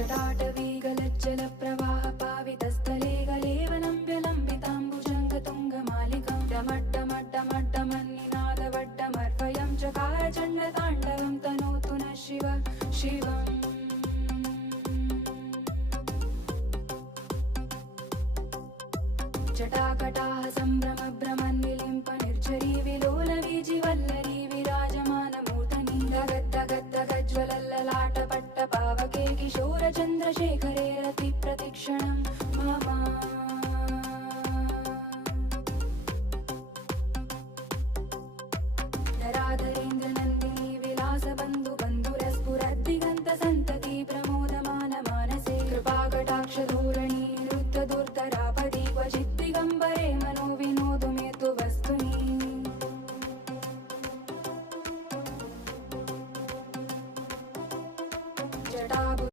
जटाटवीगलज्जलप्रवाह पावितस्थले गलेवनं विलम्बिताम्बुजङ्गतुङ्गमालिकां डमड्डमड्डमड्डमन्निनादवड्डमर्वयं चकार चण्डताण्डवं तनोतु नः शिव शिवम् जटाकटाः सम्भ्रमभ्रमन्निलिम्प निर्झरी विलोलवीजिवल्लरी विराजमानमूर्धनि दगद्दगद्दगज्ज्वलल्ललाटपट्टपावके किशोरचन्द्रशेखरे रतिप्रतिक्षणम्